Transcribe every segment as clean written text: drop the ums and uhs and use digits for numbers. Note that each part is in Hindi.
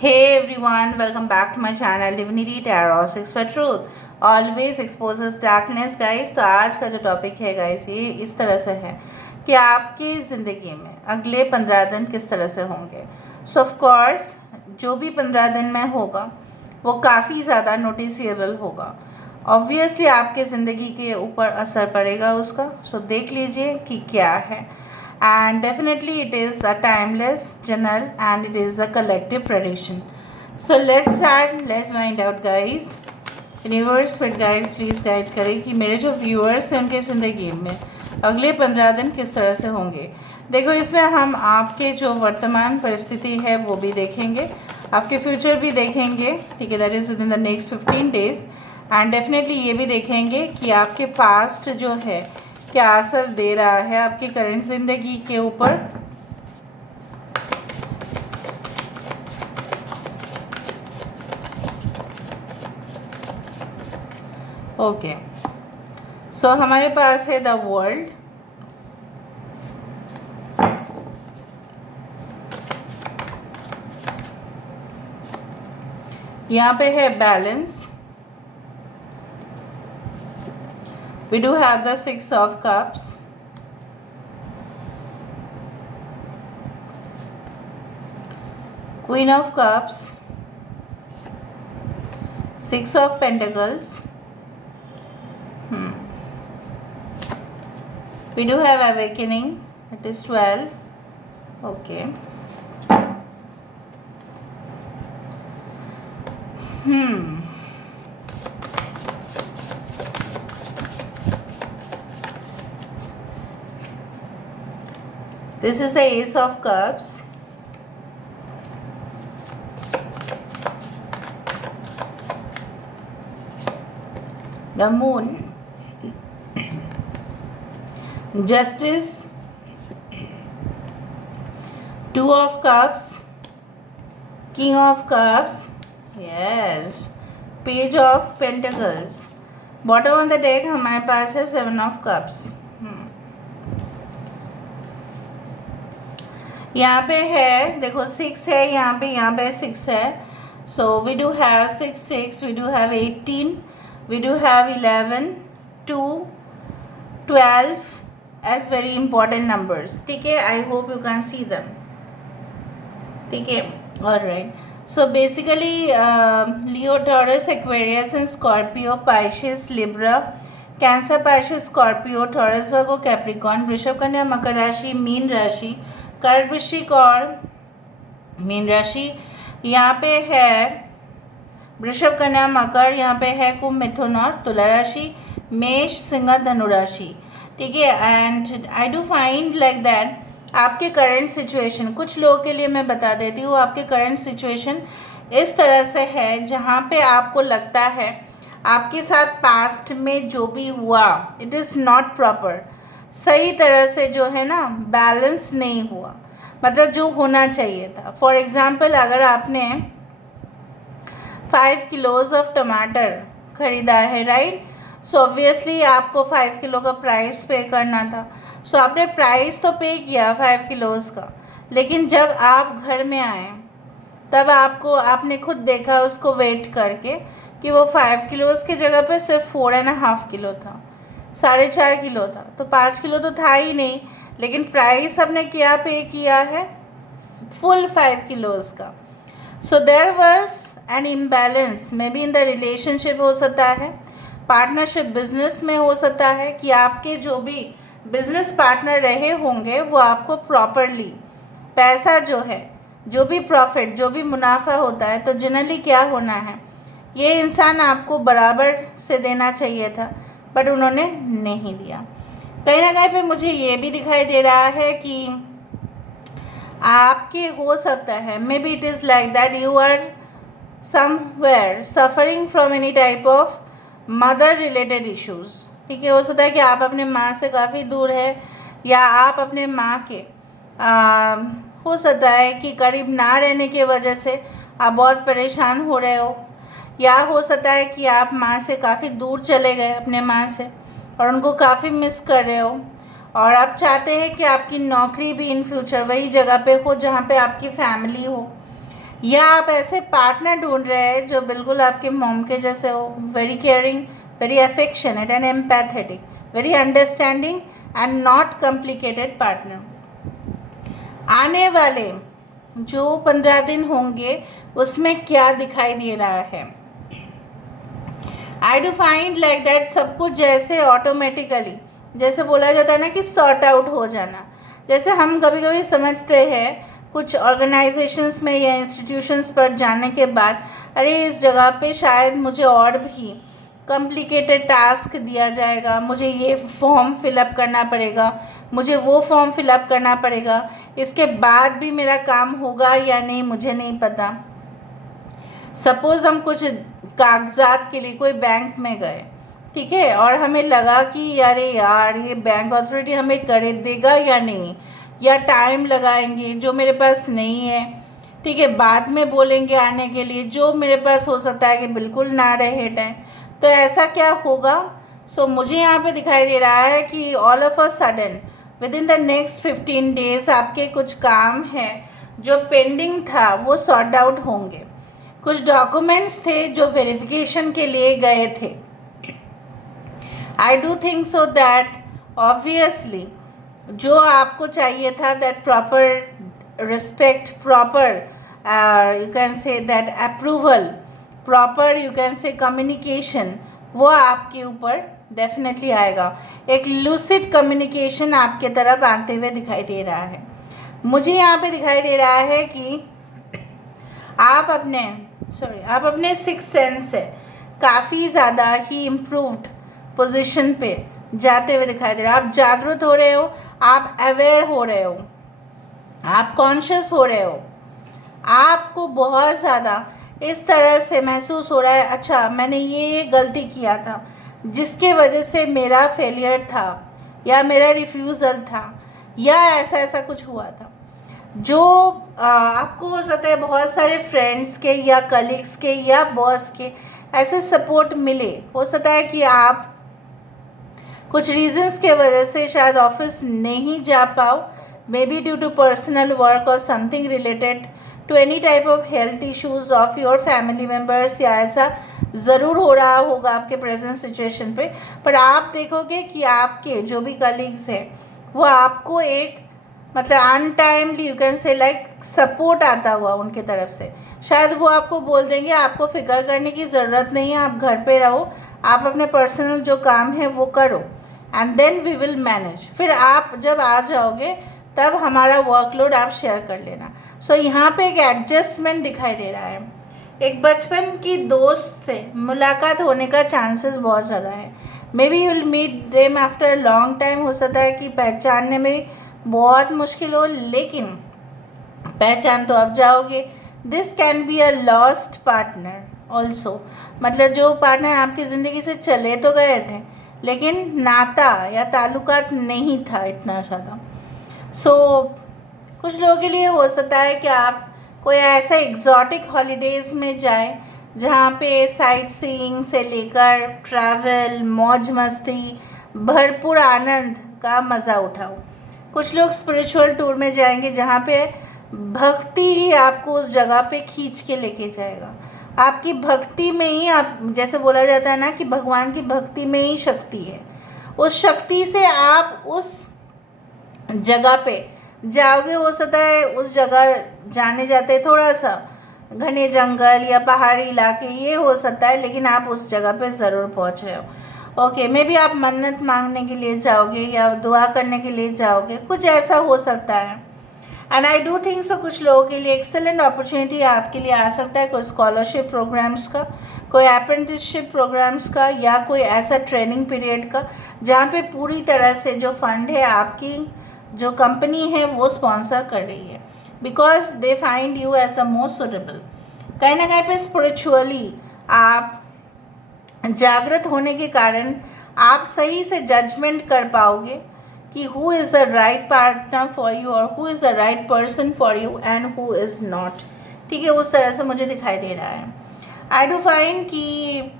Hey everyone, welcome back to my channel Divinity Tarot 6 for Truth. Always exposes darkness guys. तो आज का जो टॉपिक है गाइस ये इस तरह से है कि आपकी ज़िंदगी में अगले 15 दिन किस तरह से होंगे. सो ऑफ कोर्स जो भी 15 दिन में होगा वो काफ़ी ज़्यादा नोटिसेबल होगा. ऑब्वियसली आपके ज़िंदगी के ऊपर असर पड़ेगा उसका. सो देख लीजिए कि क्या है. And definitely it is a timeless journal and it is a collective tradition. So let's start. Let's find out guys. Universe with guides please guide करें कि मेरे जो viewers हैं उनके ज़िंदगी में अगले 15 दिन किस तरह से होंगे. देखो इसमें हम आपके जो वर्तमान परिस्थिति है वो भी देखेंगे, आपके फ्यूचर भी देखेंगे, ठीक है, that is with in the next 15 days. And definitely ये भी देखेंगे कि आपके पास्ट जो है क्या असर दे रहा है आपकी करंट ज़िंदगी के ऊपर. ओके सो हमारे पास है द वर्ल्ड, यहाँ पे है balance. We do have the 6 of Cups. Queen of Cups. 6 of Pentacles. We do have Awakening. It is 12. Okay. This is the Ace of Cups. The Moon. Justice. 2 of Cups. King of Cups. Yes. Page of Pentacles. Bottom of the deck हमारे पास है 7 of Cups. यहाँ पे है देखो 6 है, यहाँ पे 6 है. So we do have 6, we do have 18, we do have 11, 2, 12 as very important numbers. ठीक है, I hope you can see them. ठीक है, alright. So basically Leo, Taurus, Aquarius and Scorpio, Pisces, Libra, Cancer, Pisces, Scorpio, Taurus, Virgo, Capricorn, Vrishabh, Kanya, मकर राशि, मीन राशि, कर्क, वृश्चिक और मीन राशि. यहाँ पे है वृषभ, कन्या, मकर, यहाँ पे है कुंभ, मिथुन और तुला राशि, मेष, सिंह, धनु राशि. ठीक है, and I do find like that आपके करंट सिचुएशन, कुछ लोगों के लिए मैं बता देती हूँ, आपके करंट सिचुएशन इस तरह से है जहाँ पे आपको लगता है आपके साथ पास्ट में जो भी हुआ इट इज़ नॉट प्रॉपर, सही तरह से जो है ना बैलेंस नहीं हुआ, मतलब जो होना चाहिए था. फॉर एग्ज़ाम्पल अगर आपने 5 किलोज़ ऑफ टमाटर ख़रीदा है, राइट, सो ऑब्वियसली आपको 5 किलो का प्राइस पे करना था. सो आपने प्राइस तो पे किया 5 किलोज़ का, लेकिन जब आप घर में आए तब आपने खुद देखा उसको वेट करके कि वो 5 किलोज़ की जगह पे सिर्फ 4.5 किलो था, 4.5 किलो था, तो 5 किलो तो था ही नहीं, लेकिन प्राइस आपने क्या पे किया है, फुल 5 किलोज़ का. So there was an imbalance, maybe in the relationship हो सकता है, पार्टनरशिप बिजनेस में हो सकता है कि आपके जो भी बिजनेस पार्टनर रहे होंगे वो आपको प्रॉपरली पैसा जो है, जो भी प्रॉफिट, जो भी मुनाफा होता है, तो जनरली क्या होना है, ये इंसान आपको बराबर से देना चाहिए था बट उन्होंने नहीं दिया. कहीं ना कहीं पे मुझे ये भी दिखाई दे रहा है कि आपके हो सकता है maybe it is like that you are somewhere suffering from any type of mother related issues. ठीक है, हो सकता है कि आप अपने माँ से काफ़ी दूर है, या आप अपने माँ के हो सकता है कि करीब ना रहने की वजह से आप बहुत परेशान हो रहे हो, या हो सकता है कि आप माँ से काफ़ी दूर चले गए अपने माँ से और उनको काफ़ी मिस कर रहे हो, और आप चाहते हैं कि आपकी नौकरी भी इन फ्यूचर वही जगह पे हो जहाँ पे आपकी फैमिली हो. या आप ऐसे पार्टनर ढूंढ रहे हैं जो बिल्कुल आपके मॉम के जैसे हो, very caring, very affectionate and empathetic, very understanding and not complicated partner. आने वाले जो 15 दिन होंगे उसमें क्या दिखाई दे रहा है? I do find like that सब कुछ जैसे ऑटोमेटिकली, जैसे बोला जाता है ना कि सॉर्ट आउट हो जाना। जैसे हम कभी कभी समझते हैं कुछ ऑर्गेनाइजेशंस में या इंस्टीट्यूशंस पर जाने के बाद, अरे इस जगह पे शायद मुझे और भी कॉम्प्लिकेटेड टास्क दिया जाएगा, मुझे ये फॉर्म फिलअप करना पड़ेगा, मुझे वो फॉर्म फिलअप करना पड़ेगा, इसके बाद भी मेरा काम होगा या नहीं मुझे नहीं पता। सपोज़ हम कुछ कागजात के लिए कोई बैंक में गए, ठीक है, और हमें लगा कि अरे यार ये बैंक अथॉरिटी हमें कर देगा या नहीं, या टाइम लगाएंगे जो मेरे पास नहीं है, ठीक है, बाद में बोलेंगे आने के लिए, जो मेरे पास हो सकता है कि बिल्कुल ना रहे टाइम। तो ऐसा क्या होगा? सो मुझे यहाँ पे दिखाई दे रहा है कि all of a sudden with in the next 15 days आपके कुछ काम हैं जो पेंडिंग था वो सॉर्ट आउट होंगे। कुछ डॉक्यूमेंट्स थे जो वेरिफिकेशन के लिए गए थे। आई do think so that obviously जो आपको चाहिए था, that proper respect, proper you can say that approval, proper you can से कम्युनिकेशन, वो आपके ऊपर डेफिनेटली आएगा। एक लूसिड कम्युनिकेशन आपके तरफ आते हुए दिखाई दे रहा है। मुझे यहाँ पे दिखाई दे रहा है कि आप अपने सिक्स सेंस से काफ़ी ज़्यादा ही इम्प्रूव्ड पोजीशन पे जाते हुए दिखाई दे रहा है। आप जागरूक हो रहे हो, आप अवेयर हो रहे हो, आप कॉन्शियस हो रहे हो, आपको बहुत ज़्यादा इस तरह से महसूस हो रहा है, अच्छा मैंने ये गलती किया था जिसके वजह से मेरा फेलियर था या मेरा रिफ्यूज़ल था या ऐसा ऐसा कुछ हुआ था। जो आपको हो सकता है बहुत सारे फ्रेंड्स के या कलीग्स के या बॉस के ऐसे सपोर्ट मिले, हो सकता है कि आप कुछ रीजंस के वजह से शायद ऑफिस नहीं जा पाओ, maybe due to personal work और something related to any type of health issues of your family members, या ऐसा ज़रूर हो रहा होगा आपके प्रेजेंट सिचुएशन पे। पर आप देखोगे कि आपके जो भी कलीग्स हैं वो आपको एक मतलब untimely you can say like support आता हुआ उनके तरफ से, शायद वो आपको बोल देंगे आपको फिक्र करने की ज़रूरत नहीं है, आप घर पे रहो, आप अपने पर्सनल जो काम है वो करो and then we will manage. फिर आप जब आ जाओगे तब हमारा वर्कलोड आप शेयर कर लेना। सो यहाँ पे एक एडजस्टमेंट दिखाई दे रहा है। एक बचपन की दोस्त से मुलाकात होने का चांसेस बहुत ज़्यादा है। Maybe you will meet them after long time, हो सकता है कि पहचानने में बहुत मुश्किल हो, लेकिन पहचान तो अब जाओगे। This can be a lost partner also, मतलब जो पार्टनर आपकी ज़िंदगी से चले तो गए थे लेकिन नाता या ताल्लुकात नहीं था इतना ज़्यादा। सो कुछ लोगों के लिए हो सकता है कि आप कोई ऐसा एग्जॉटिक हॉलीडेज़ में जाए जहाँ पे साइट सीइंग से लेकर ट्रैवल, मौज मस्ती, भरपूर आनंद का मज़ा उठाओ। कुछ लोग स्पिरिचुअल टूर में जाएंगे जहाँ पे भक्ति ही आपको उस जगह पे खींच के लेके जाएगा। आपकी भक्ति में ही, आप जैसे बोला जाता है ना कि भगवान की भक्ति में ही शक्ति है, उस शक्ति से आप उस जगह पे जाओगे। हो सकता है उस जगह जाने जाते थोड़ा सा घने जंगल या पहाड़ी इलाके, ये हो सकता है, लेकिन आप उस जगह पे ज़रूर पहुँच रहे हो। ओके, मे बी आप मन्नत मांगने के लिए जाओगे या दुआ करने के लिए जाओगे, कुछ ऐसा हो सकता है। एंड आई डू थिंक सो कुछ लोगों के लिए एक्सेलेंट अपॉर्चुनिटी आपके लिए आ सकता है, कोई स्कॉलरशिप प्रोग्राम्स का, कोई अप्रेंटिसशिप प्रोग्राम्स का, या कोई ऐसा ट्रेनिंग पीरियड का जहाँ पे पूरी तरह से जो फंड है आपकी जो कंपनी है वो स्पॉन्सर कर रही है, because they find you as the most suitable. कहीं ना कहीं पे स्पिरिचुअली आप जागृत होने के कारण आप सही से जजमेंट कर पाओगे कि who is the right partner for you और who is the right person for you and who is not. ठीक है, उस तरह से मुझे दिखाई दे रहा है। आई डू फाइंड कि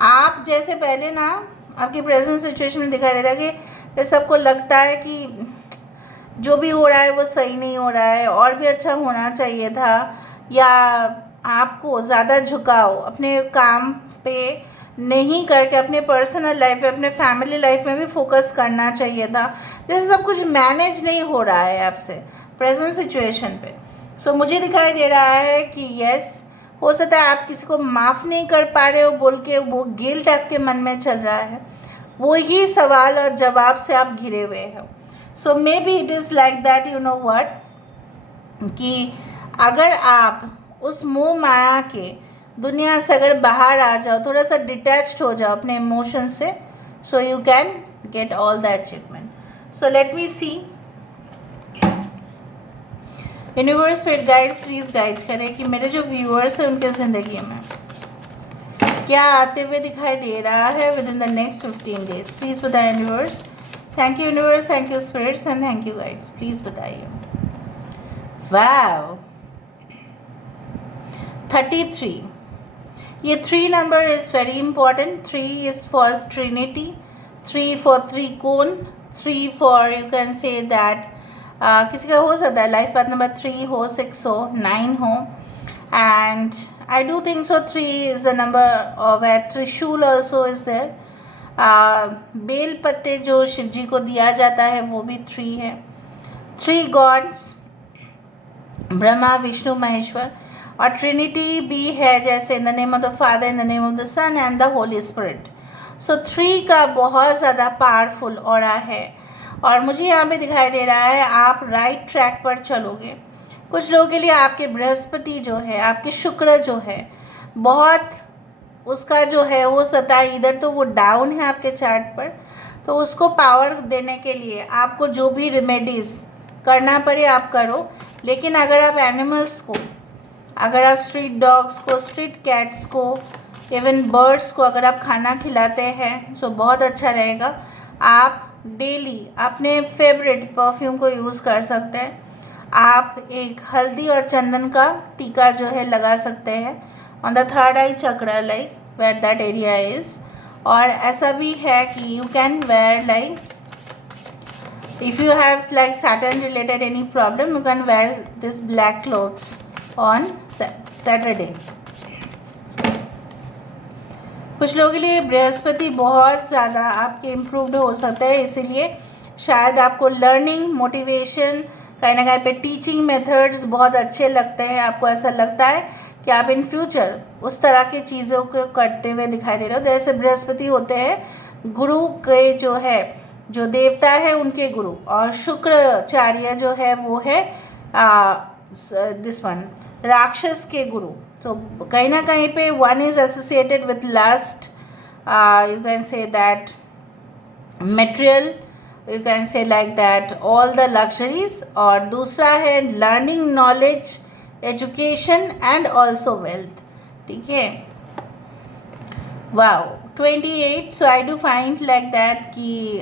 आप जैसे पहले ना आपकी प्रेजेंट सिचुएशन में दिखाई दे रहा है कि सबको लगता है कि जो भी हो रहा है वो सही नहीं हो रहा है, और भी अच्छा होना चाहिए था, या आपको ज़्यादा झुकाव अपने काम पे नहीं करके अपने पर्सनल लाइफ पे, अपने फैमिली लाइफ में भी फोकस करना चाहिए था। जैसे सब कुछ मैनेज नहीं हो रहा है आपसे प्रेजेंट सिचुएशन पे। सो मुझे दिखाई दे रहा है कि यस, हो सकता है आप किसी को माफ़ नहीं कर पा रहे हो बोल के वो गिल्ट आपके मन में चल रहा है, वो ही सवाल और जवाब से आप घिरे हुए हो। So maybe it is like that, you know what, कि अगर आप उस मोह माया के दुनिया से अगर बाहर आ जाओ, थोड़ा सा डिटैच्ड हो जाओ अपने इमोशन से, so you can get all the achievement. So let me see, universe spirit guides please guide करें कि मेरे जो व्यूअर्स हैं उनके ज़िंदगी में क्या आते हुए दिखाई दे रहा है within the next 15 days. Please बताएं universe. Thank you universe, thank you spirits and thank you guides. Please बताइए। वाव, 33, ये 3 number is very important. 3 is for Trinity, 3 for त्रिकोण, 3 for you can say that किसी का हो सकता है लाइफ पाथ नंबर 3 हो, 6 हो, 9 हो, and I do think so 3 is the number of at त्रिशूल ऑल्सो इज़ देयर। बेल पत्ते जो शिव जी को दिया जाता है वो भी 3 है। 3 गॉड्स, ब्रह्मा विष्णु महेश्वर, और ट्रिनिटी भी है, जैसे in the name of the Father, in the name of the Son and the Holy Spirit. So 3 का बहुत ज़्यादा पावरफुल ऑरा है और मुझे यहाँ पे दिखाई दे रहा है आप राइट ट्रैक पर चलोगे। कुछ लोगों के लिए आपके बृहस्पति जो है, आपके शुक्र जो है, बहुत उसका जो है वो सता, इधर तो वो डाउन है आपके चार्ट पर, तो उसको पावर देने के लिए आपको जो भी रेमेडीज़ करना पड़े आप करो। लेकिन अगर आप एनिमल्स को, अगर आप स्ट्रीट डॉग्स को, स्ट्रीट कैट्स को, इवन बर्ड्स को अगर आप खाना खिलाते हैं तो बहुत अच्छा रहेगा। आप डेली अपने फेवरेट परफ्यूम को यूज़ कर सकते हैं। आप एक हल्दी और चंदन का टीका जो है लगा सकते हैं on the third eye chakra, like where that area is. और ऐसा भी है कि you can where like, if you have like Saturn related any problem, you can wear this black clothes on Saturday. कुछ लोगों के लिए बृहस्पति बहुत ज़्यादा आपके इम्प्रूव्ड हो सकता है, इसीलिए शायद आपको लर्निंग, मोटिवेशन, कहीं ना कहीं पे टीचिंग मेथड्स बहुत अच्छे लगते हैं। आपको ऐसा लगता है कि आप इन फ्यूचर उस तरह की चीज़ों को करते हुए दिखाई दे रहे हो। जैसे बृहस्पति होते हैं गुरु के जो है, जो देवता है उनके गुरु, और शुक्राचार्य जो है वो है दिस वन राक्षस के गुरु। तो कहीं ना कहीं पे one is associated with lust, you can say that material, you can say like that all the luxuries, और दूसरा है learning, knowledge, education and also wealth. ठीक है, wow 28. So I do find like that कि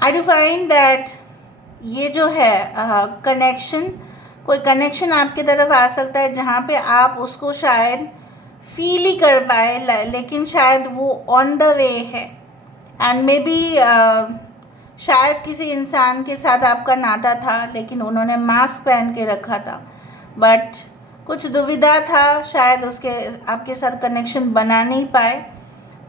I do find that ये जो है कनेक्शन, कोई कनेक्शन आपकी तरफ आ सकता है जहाँ पे आप उसको शायद फील ही कर पाए, लेकिन शायद वो ऑन द वे है। एंड मे बी शायद किसी इंसान के साथ आपका नाता था लेकिन उन्होंने मास्क पहन के रखा था, बट कुछ दुविधा था, शायद उसके आपके साथ कनेक्शन बना नहीं पाए,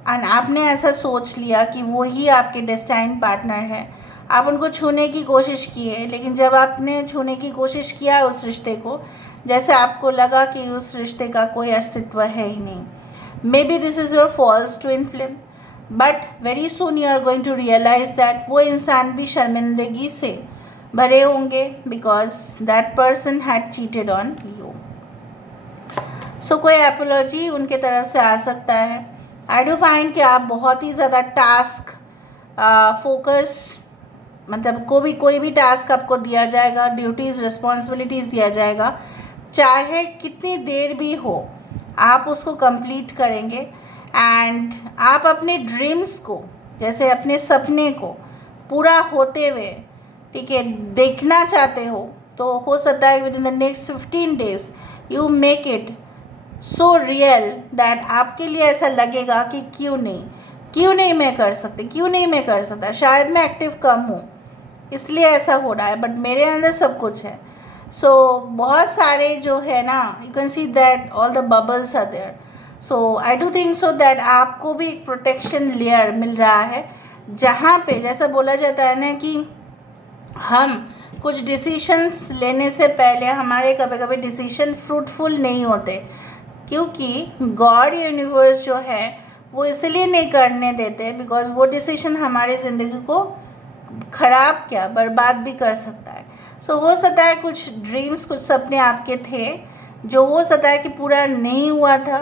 एंड आपने ऐसा सोच लिया कि वो ही आपके डेस्टाइन पार्टनर है। आप उनको छूने की कोशिश किए, लेकिन जब आपने छूने की कोशिश किया उस रिश्ते को, जैसे आपको लगा कि उस रिश्ते का कोई अस्तित्व है ही नहीं। Maybe this is your false twin flame, but very soon you are going to realise that वो इंसान भी शर्मिंदगी से भरे होंगे, because that person had cheated on you. So कोई एपोलॉजी उनके तरफ से आ सकता है। आई डू फाइंड कि आप बहुत ही ज़्यादा टास्क फोकस, मतलब कोई भी टास्क आपको दिया जाएगा, ड्यूटीज़, रिस्पॉन्सिबिलिटीज़ दिया जाएगा, चाहे कितनी देर भी हो आप उसको कंप्लीट करेंगे। एंड आप अपने ड्रीम्स को, जैसे अपने सपने को पूरा होते हुए, ठीक है, देखना चाहते हो, तो हो सकता है within the next 15 days you make it so real that आपके लिए ऐसा लगेगा कि क्यों नहीं मैं कर सकती, क्यों नहीं मैं कर सकता। शायद मैं एक्टिव कम हूँ इसलिए ऐसा हो रहा है, बट मेरे अंदर सब कुछ है। सो बहुत सारे जो है ना, you can see that all the bubbles are there. So I do think so that आपको भी एक प्रोटेक्शन लेयर मिल रहा है, जहाँ पे जैसा बोला जाता है ना कि हम कुछ डिसीशंस लेने से पहले हमारे कभी कभी डिसीशन फ्रूटफुल नहीं होते, क्योंकि गॉड यूनिवर्स जो है वो इसलिए नहीं करने देते बिकॉज वो डिसीजन हमारी ज़िंदगी को ख़राब क्या बर्बाद भी कर सकता है. सो हो सकता है कुछ ड्रीम्स कुछ सपने आपके थे जो हो सकता है कि पूरा नहीं हुआ था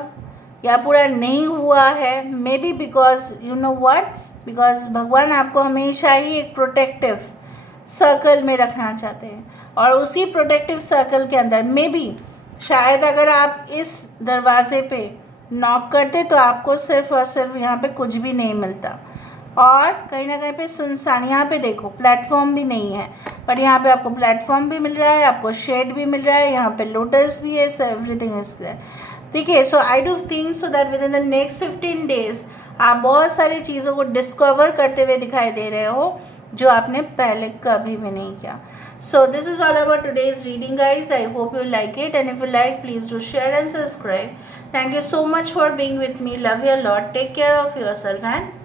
या पूरा नहीं हुआ है, may be because you know what, because भगवान आपको हमेशा ही एक प्रोटेक्टिव सर्कल में रखना चाहते हैं, और उसी प्रोटेक्टिव सर्कल के अंदर मे बी शायद अगर आप इस दरवाजे पे नॉक करते तो आपको सिर्फ और सिर्फ यहाँ पे कुछ भी नहीं मिलता, और कहीं ना कहीं पे सुनसान. यहाँ पे देखो प्लेटफॉर्म भी नहीं है, पर यहाँ पे आपको प्लेटफॉर्म भी मिल रहा है, आपको शेड भी मिल रहा है, यहाँ पे लोटस भी है, एवरीथिंग इज देयर. ठीक है. So I do think so that within the next 15 days आप बहुत सारी चीज़ों को डिस्कवर करते हुए दिखाई दे रहे हो जो आपने पहले कभी भी नहीं किया. So this is all about today's reading, guys. I hope you like it, and if you like, please do share and subscribe. Thank you so much for being with me. Love you a lot. Take care of yourself and